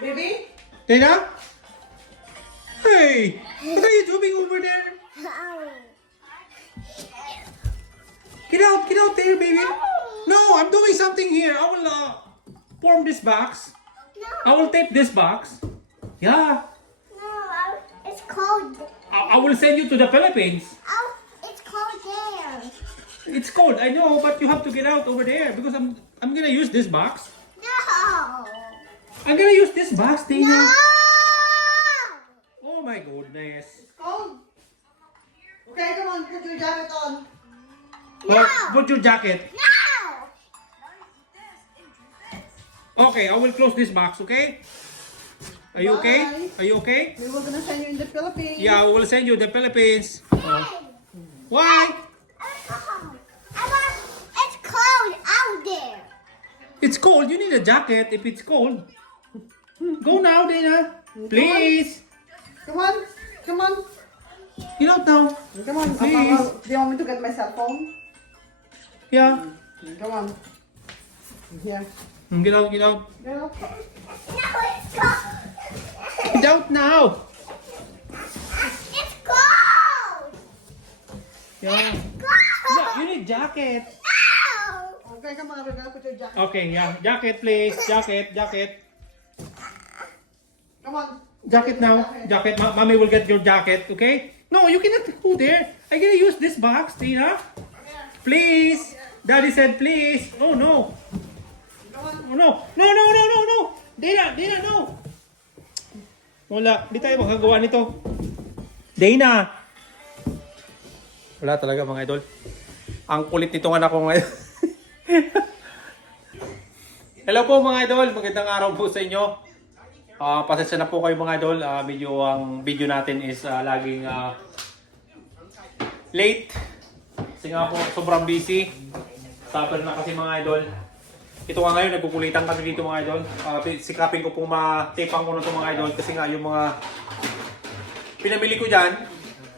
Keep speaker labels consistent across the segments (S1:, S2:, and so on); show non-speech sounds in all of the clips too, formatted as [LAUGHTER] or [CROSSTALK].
S1: Baby?
S2: Dana? Hey! What are you doing over there? Get out, get out there, baby. No, I'm doing something here. I will uh, form this box. I will tape this box. Yeah.
S3: No, it's cold.
S2: I, I will send you to the Philippines.
S3: Oh, it's cold there.
S2: It's cold, I know, but you have to get out over there because I'm I'm gonna use this box.
S3: No.
S2: I'm gonna use this box, Dana.
S3: No.
S2: Oh my goodness.
S1: It's cold. Okay, come on, put your jacket on.
S2: Well, put your jacket.
S3: No.
S2: Okay, I will close this box, okay? Are you okay? Are you okay?
S1: We were gonna send you in the Philippines.
S2: Yeah, we will send you the Philippines.
S3: Hey.
S2: Why?
S3: Oh. It's cold out there.
S2: It's cold. You need a jacket if it's cold. Go now, Dana. Please.
S1: Come on, come on,
S2: Get out now.
S1: come on.
S2: Please.
S1: Papa, do you want me to get my cell phone?
S2: Yeah.
S1: Come on. Here.
S2: Get out, get out.
S1: Get up.
S3: No, it's cold.
S2: Get out now.
S3: It's cold.
S2: Yeah.
S3: Cold.
S2: Yeah, you need jacket.
S3: No.
S1: Okay, come on, we're gonna put your jacket.
S2: Okay, yeah. Jacket, please. Jacket, jacket.
S1: Come on.
S2: Jacket now. Jacket. Ma- mommy will get your jacket, okay? No, you cannot go there. I'm gonna use this box, Tina. Please. Daddy said please. Oh no. Oh no. No, no, no, no, no. Dana, Dana, no. Wala. Di tayo makagawa nito. Dana. Wala talaga mga idol. Ang kulit nitong anak ko ngayon. [LAUGHS] Hello po mga idol. Magandang araw po sa inyo. Ah, pasensya na po kayo mga idol. Ah, medyo ang video natin is ah, laging ah, late. Kasi nga po sobrang busy. Supper na kasi mga idol. Ito nga ngayon, nagkukulitan kami dito mga idol. Ah, sikapin ko pong matipang ko na ito mga idol kasi nga yung mga pinamili ko dyan,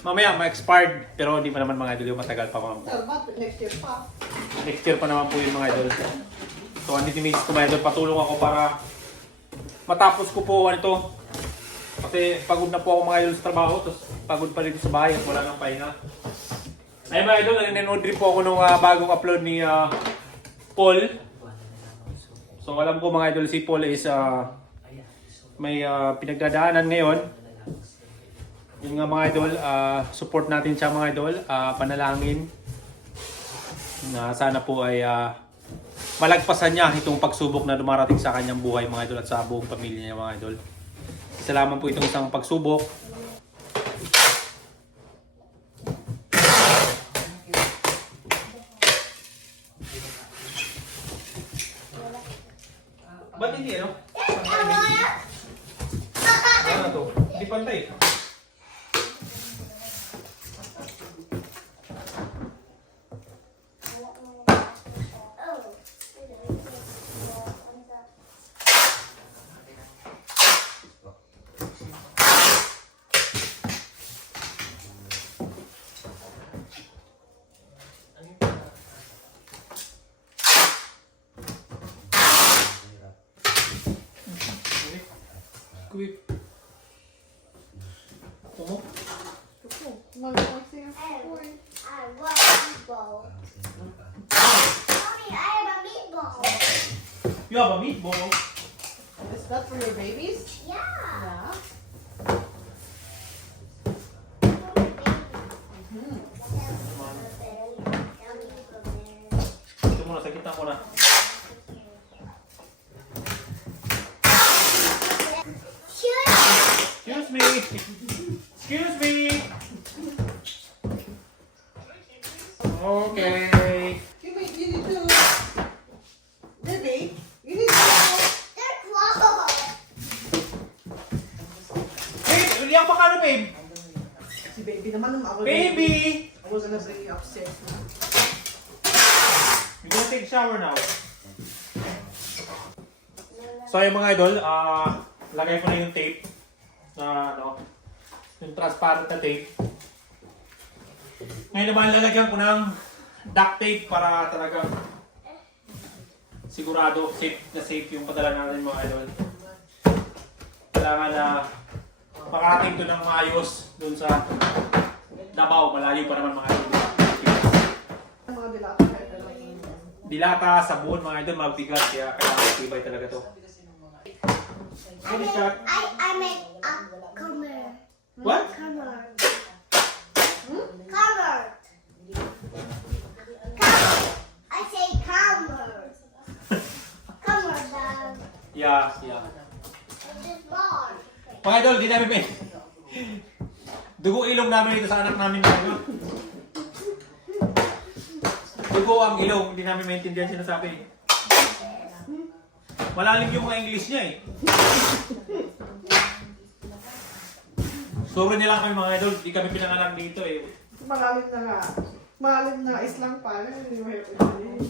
S2: mamaya ma-expired. Pero hindi pa naman mga idol yung matagal pa mga
S1: Sir, but next year pa.
S2: Next year pa naman po yun mga idol. So, andito yung misis ko mga idol. Patulong ako para matapos ko po ano ito. Kasi pagod na po ako mga idol sa trabaho. Tapos pagod pa dito sa bahay at wala nang pahinga. Ay mga idol, nanonood rin po ako nung ah, bagong upload ni ah, Paul. So alam ko mga idol, si Paul is ah, may ah, pinagdadaanan ngayon. Yun nga mga idol, ah, support natin siya mga idol. Ah, panalangin na sana po ay ah, malagpasan niya itong pagsubok na dumarating sa kanyang buhay mga idol at sa buong pamilya niya mga idol. Salamat po itong isang pagsubok. Ba't hindi ano? Ano to? Hindi pantay. Kuwi. Tumo?
S1: Come on, let's see. Boy.
S3: I want a meatball. Mommy, I have a meatball.
S2: You have a meatball.
S1: Is that for your babies?
S3: Yeah.
S1: Yeah.
S2: Ito muna, sa gitna muna. Excuse me. Excuse me. Okay.
S1: You mean you need to. Baby, you need to.
S3: They're closed.
S2: Hindi ako makano, babe.
S1: Si baby naman nung ako.
S2: Baby!
S1: I was gonna bring you upstairs.
S2: You're gonna take shower now. So yung mga idol, ah lagay ko na yung tape na ano, yung transparent na tape. Ngayon naman lalagyan ko ng duct tape para talaga sigurado safe na safe yung padala natin mga idol. kailangan na makarating to ng maayos dun sa Davao. Malayo pa naman mga idol.
S1: Mga dilata.
S2: Dilata, sabon, mga idol, mabigat. Kaya kailangan tibay talaga to.
S3: I
S2: that?
S3: I, I make a cover.
S2: What?
S3: Cover. Hmm? Cover. Cover. I say cover. [LAUGHS] cover dog.
S2: Yeah, yeah. Mga idol, di namin may... Dugo ilong namin dito sa anak namin idol. Dugo ang ilong, hindi namin maintindihan sinasabi. Malalim yung mga English niya eh. Sorry nila kami mga idol, di kami pinanganak dito eh.
S1: Malalim na nga. Malalim na islang pa. Hindi mo hirap intindihin.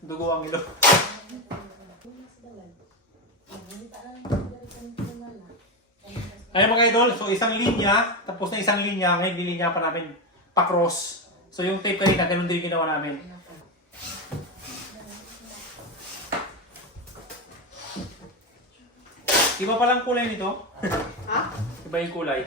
S2: Dugo ang ilong. Ayun mga idol, so isang linya, tapos na isang linya, ngayon dilinya pa namin pa-cross. So yung tape kanina, ganun din yung ginawa namin. Iba palang kulay nito?
S1: Ha? [LAUGHS]
S2: Iba yung kulay.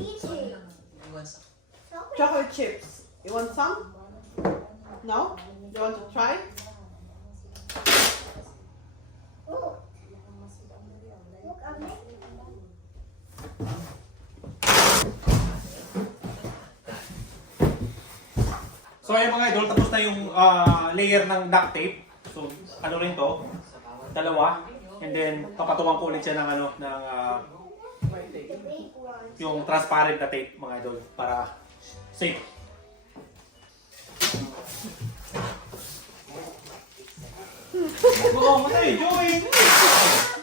S3: Eating?
S1: Chocolate chips. You want some? No? You want to try?
S3: Look. Look at me.
S2: So ayun mga idol, tapos na yung ah, layer ng duct tape. So ano rin to? Dalawa. And then papatukan ko ulit siya ng ano ng ah, yung transparent na tape mga idol para safe. Oo, matay, join!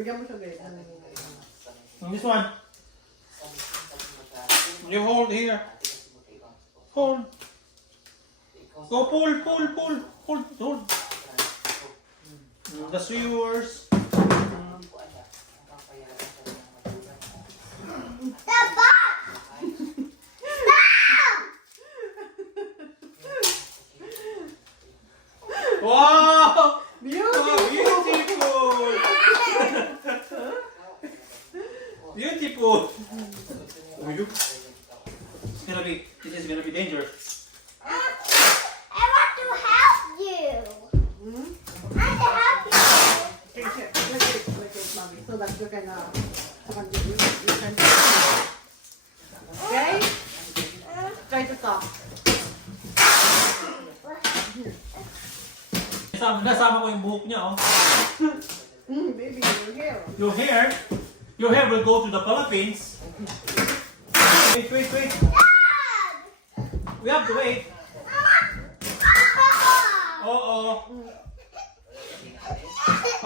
S1: Bigyan mo siya guys.
S2: And This one. You hold here. Hold. Go pull, pull, pull. Hold, hold. That's yours.
S3: The box. Stop.
S2: Wow!
S1: Beautiful!
S2: Oh, you. It's gonna be, this is gonna be dangerous.
S3: I want to help you.
S1: Hmm?
S3: I want to help you.
S1: Take it. It, mommy. So that you can, uh, you can, you, you can. Okay? Try to talk.
S2: Nasama, nasama ko yung buhok niya, oh.
S1: Mm, baby, your hair.
S2: Your hair, your hair will go to the Philippines. Wait, wait, wait. We have to wait.
S3: Ah.
S2: Oh, oh.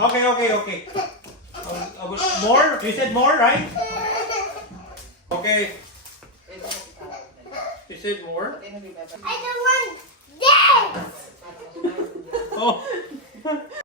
S2: Okay, okay, okay. Uh, uh, more? You said more, right? Okay. You said more?
S3: I don't want this.
S2: Oh. [LAUGHS]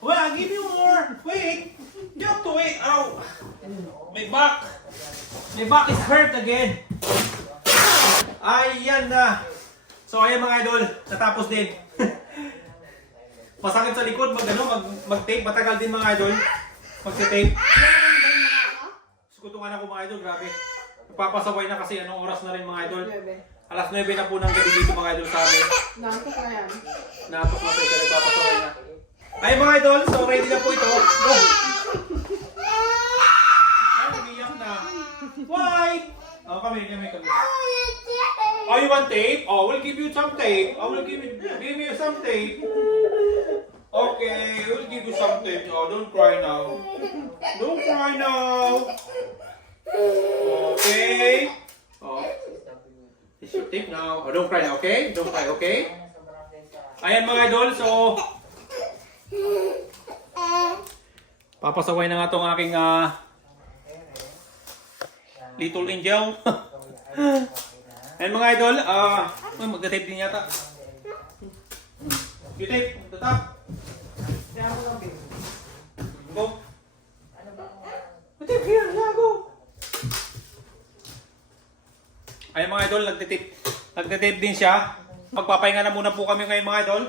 S2: Well, give me more. Wait. You have to wait. Ow. My back. My back is hurt again. Ayan na. So ayan mga idol, natapos din. [LAUGHS] Masakit sa likod mag ano, mag mag tape, matagal din mga idol. Magte-tape. Sukutungan ako mga idol, grabe. Nagpapasaway na kasi anong oras na rin mga idol. Alas 9 na po ng gabi dito mga idol sa amin.
S1: Nakakot na yan.
S2: Natok na po siya, nagpapasaway na. Ay mga idol, so ready na po ito. Go! Why? Oh, kami, kami, kami. Oh, you want tape? Oh, we'll give you some tape. I will give you, give me some tape. Okay, we'll give you some tape. Oh, don't cry now. Don't cry now. Okay. Oh. It's your tape now. Oh, don't cry now, okay? Don't cry, okay? Ayan mga idol, so papasaway na nga tong aking ah, little angel. [LAUGHS] Ayan mga idol, ah, uy, magta-tape din yata. You tape, tatap. Go. Tape here, yeah, go. Ayan mga idol, nagtitape. Nagtitape din siya. Magpapahinga na muna po kami ngayon mga idol.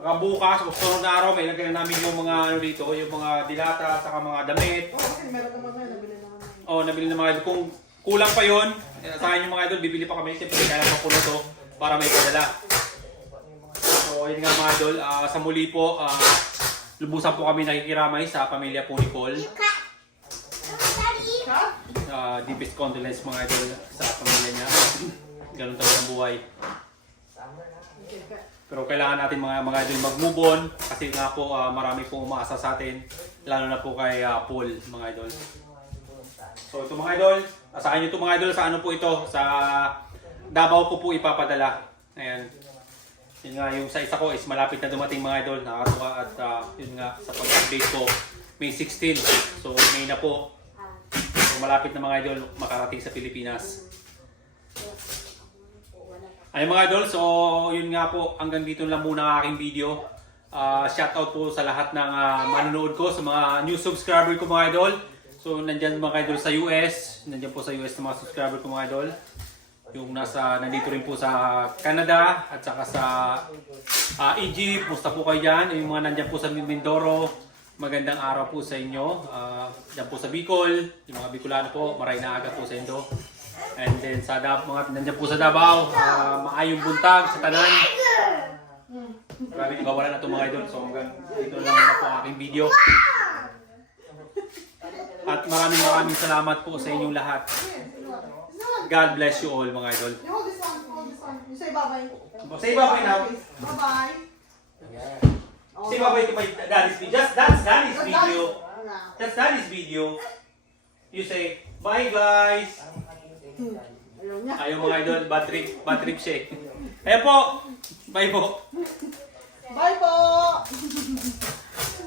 S2: Baka bukas, o sunod na araw, may lagyan na namin yung mga ano dito, yung mga dilata, saka mga damit.
S1: Oh, kasi meron naman ngayon, nabili na naman.
S2: Oh, nabili ng mga idol. Kung kulang pa yon, eh, sa akin yung mga idol, bibili pa kami. Siyempre, kaya pa puno to para may padala. So, yun nga mga idol. ah, sa muli po, ah, lubusan po kami nakikiramay sa pamilya po ni Paul. Uh, deepest condolence mga idol sa pamilya niya. Ganun talaga ang buhay. Pero kailangan natin mga mga idol mag-move on kasi nga po ah, marami pong umaasa sa atin lalo na po kay ah, Paul mga idol. So ito mga idol, asahan niyo ito mga idol sa ano po ito sa Davao ko po ipapadala. Ayan. Yun nga yung sa isa ko is malapit na dumating mga idol nakakatuwa at ah, yun nga sa pag-update ko May 16. So May na po. So, malapit na mga idol makarating sa Pilipinas. Ay mga idol, so yun nga po, hanggang dito lang muna ang aking video. Ah, shout out po sa lahat ng ah, manonood ko, sa mga new subscriber ko mga idol. So nandyan mga idol sa US, nandyan po sa US ng mga subscriber ko mga idol. Yung nasa, nandito rin po sa Canada at saka sa ah, Egypt, musta po kayo dyan. Yung mga nandyan po sa Mindoro, magandang araw po sa inyo. Ah, dyan po sa Bicol, yung mga Bicolano po, maray na aga po sa inyo. And then sa Davao, mga nandiyan po sa Davao, ah, maayong buntag sa tanan. Grabe, kawalan na itong mga idol. So hanggang dito lang muna po ang aking video. At maraming maraming salamat po sa inyong lahat. God bless you all mga idol.
S1: Say bye-bye.
S2: Say bye-bye now.
S1: Bye-bye.
S2: Say bye-bye to my daddy's video. Just that's daddy's video. That's daddy's video. You say, bye guys.
S1: Ayaw niya.
S2: Ayaw mga idol, bad trip, bad trip siya eh. Ayan po. Bye po.
S1: Bye po!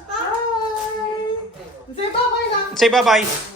S1: Bye! Say bye-bye na!
S2: Say bye-bye.